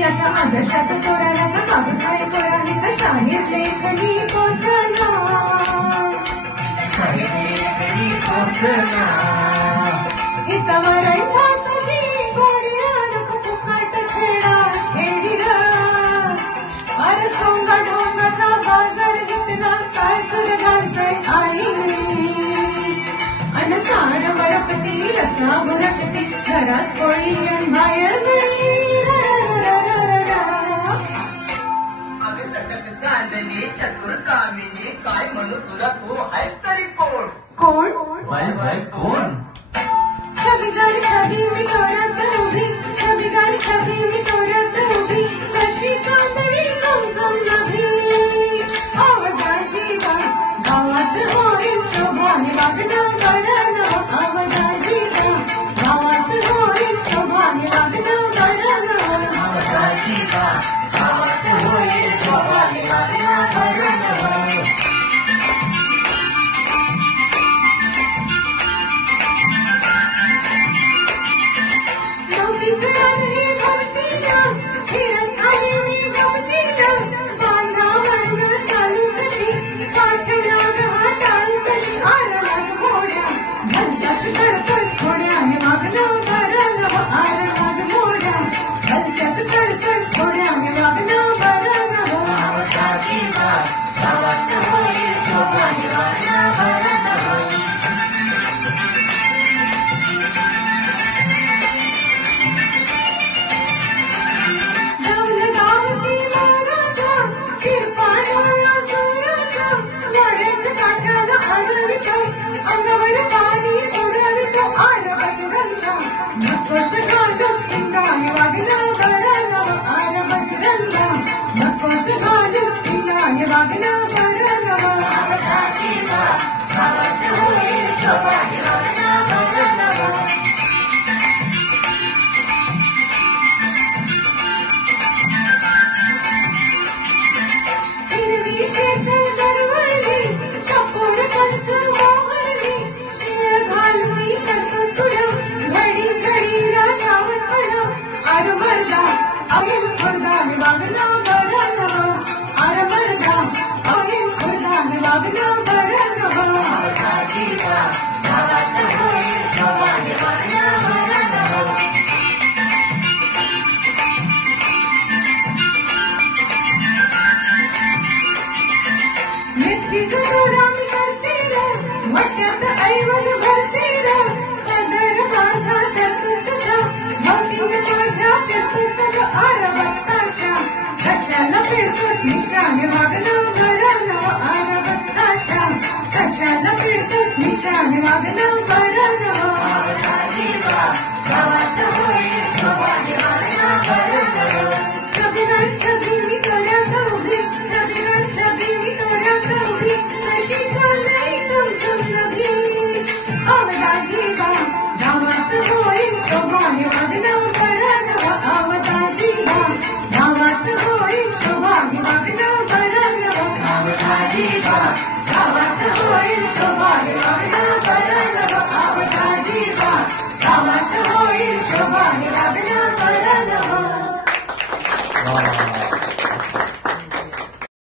याचा आदर्शाचा तोराण्याचा कागद काय कोराने का शाहीर लेखनी पोचला हितावर तुझी गोडी फुकट छेडा छेडीला अरे सोंगा ढोंगाचा बाजार घेतला सासूर घालतोय आई अन सार बरकती रसा बरकती घरात पोळी बाहेर चतुर कामिनी काय म्हणू तुला तू आहेस तरी कोण कोण कोण छबीगार छबी मी चोरात उभी छबीगार छबी मी चोरात उभी कशी चांदणी चमचम नभी आवाजाची गावात होईल शोभाने वागणं करणं आवाजाची गावात होईल शोभाने वागणं करणं आवाजाची गावात होईल शोभाने वागणं करणं अंगावर पाणी उडवतो आलं बजरंगा नकोस घालूस पिंगाने वागणं करणं आलं बजरंगा नकोस घालूस पिंगाने वागणं करणं आवाजाची गावात होईल शोभाने वागणं करणं हिरवी शेतं दरवळली चकोर कंस मोहरली शिळ घालून करतोस तुला घडी घडीला सावट पडलं आरमरदा अहिल खुर्दाने वागणं करणं आरमरदा अहिल खुर्दाने वागणं करणं आवाजाची गावात होईल शोभाने वागणं करणं मिरचीचं गोडाम करते वाट्यात ऐवज भरते कदर माझा करतोस कसं भौतिक माझ्या करतोस कसं आरवत ताशा कशाला फिरतोस निशाने वागणं करणं आरवत ताशा कशाला फिरतोस निशाने वागणं करणं आवाजाची गावात होईल शोभाने वागणं करणं छबीगार छबी मी तोड्यात उभी छबीगार छबी मी तोड्यात उभी कशी चालली चमचम नभी आवाजाची गावात होईल शोभाने वागणं करणं आवाजाची गावात होईल शोभाने वागणं करणं आवाजाची गावात होईल शोभाने वागणं करणं आवाजाची गावात होईल शोभाने वागणं करणं